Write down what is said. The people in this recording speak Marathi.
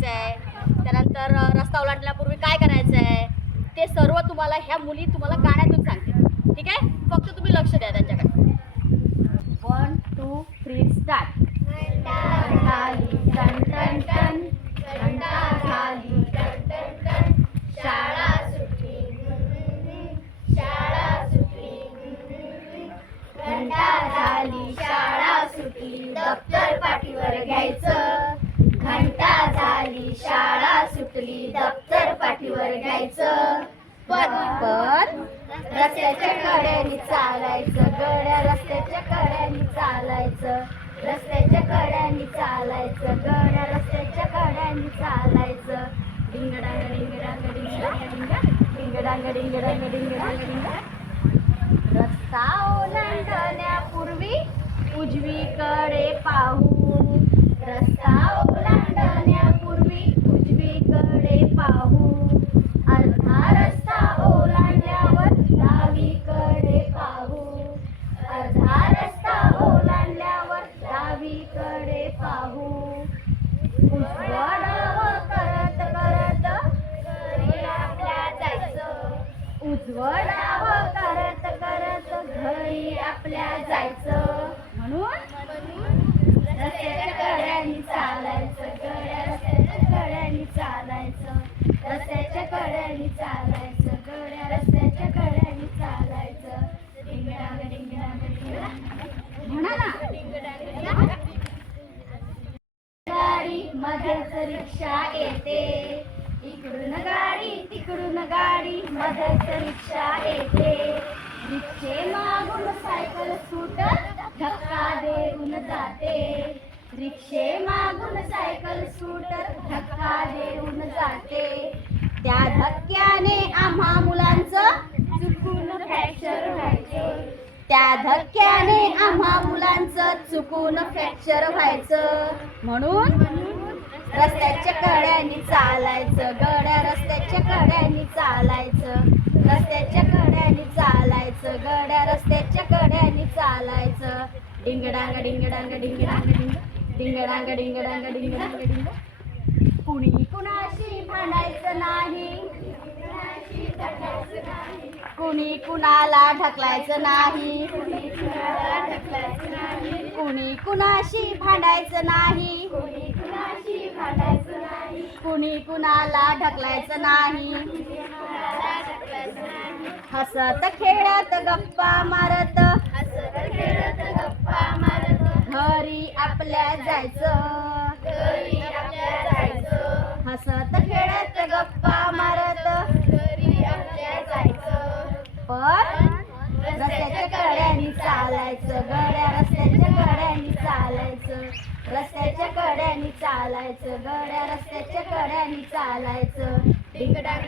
करायचं आहे, त्यानंतर रस्ता ओलांडण्यापूर्वी काय करायचं आहे, ते सर्व तुम्हाला ह्या मुली तुम्हाला गाण्यातून सांगतील. ठीक आहे, फक्त तुम्ही लक्ष द्या त्यांच्याकडे. 1 2 3 स्टार्ट. घंटा झाली टन टन टन, शाळा सुटली, शाळा सुटली. घंटा झाली शाळा सुटली, दप्तर पाठीवर घ्यायचं. घंटा झाली शाळा सुटली, दप्तर पाठीवर घ्यायचं. पण रस्त्याच्या कड्याने चालायचं, गड्या रस्त्याच्या कड्याने चालायचं. रस्त्याच्या कड्याने चालायचं, गड्या रस्त्याच्या कड्याने चालायचं. डिंगडांग डिंगडांग डिंगडांग डिंगडांग डिंगडांग डिंगडांग डिंगडांग. रस्ता ओलांडण्यापूर्वी उजवीकडे पाहू. रस्ता ओलांडण्यापूर्वी उजवीकडे पाहू. अर्धा रस्ता ओलांडल्यावर डावीकडे पाहू. अर्धा रस्ता ओलांडल्यावर डावीकडे पाहू. उजवडावं करत करत घरी आपल्या जायचं. उजवडावं करत करत घरी आपल्या जायचं. म्हणून रस्त्याच्या कड्याने चालायचं, गड्या रस्त्याच्या कड्याने चालायचं. रस्त्याच्या कड्याने चालायचं, गड्या रस्त्याच्या कड्याने चालायचं. डिंगडांग डिंगडांग डिंगडांग म्हणा ना. गाडी मध्येच रिक्षा येते, इकडून गाडी तिकडून गाडी, मध्येच रिक्षा येते. रिक्षे मागून सायकल स्कूटर धक्का देऊन जाते. रिक्षे मागून सायकल स्कूटर धक्का देऊन जाते. त्या धक्क्याने आम्हा मुलांचं चुकून फ्रॅक्चर व्हायचं. त्या धक्क्याने आम्हा मुलांचं चुकून फ्रॅक्चर व्हायचं. म्हणून रस्त्याच्या कड्याने चालायचं, गड्या रस्त्याच्या कड्याने चालायचं. रस्त्याच्या कड्याने चालायचं, गड्या रस्त्याच्या कड्याने चालायचं. डिंगडांग डिंगडांग डिंगडांग डिंग डिंगडांग डिंगडांग डिंगडांग डिंग. कुणी कुणाशी भांडायचं नाही, कुणी कुणाला ढकलायचं नाही. कुणी कुणाशी भांडायचं नाही, कुणी कुणाला ढकलायचं नाही. हसत खेळत गप्पा मारत घरी आपल्या जायचं. हसत खेळत गप्पा मारत पण रस्त्याच्या कड्याने चालायचं, गड्या रस्त्याच्या कड्याने चालायचं. रस्त्याच्या कड्याने चालायचं, गड्या रस्त्याच्या कड्याने चालायचं. डिंगडांग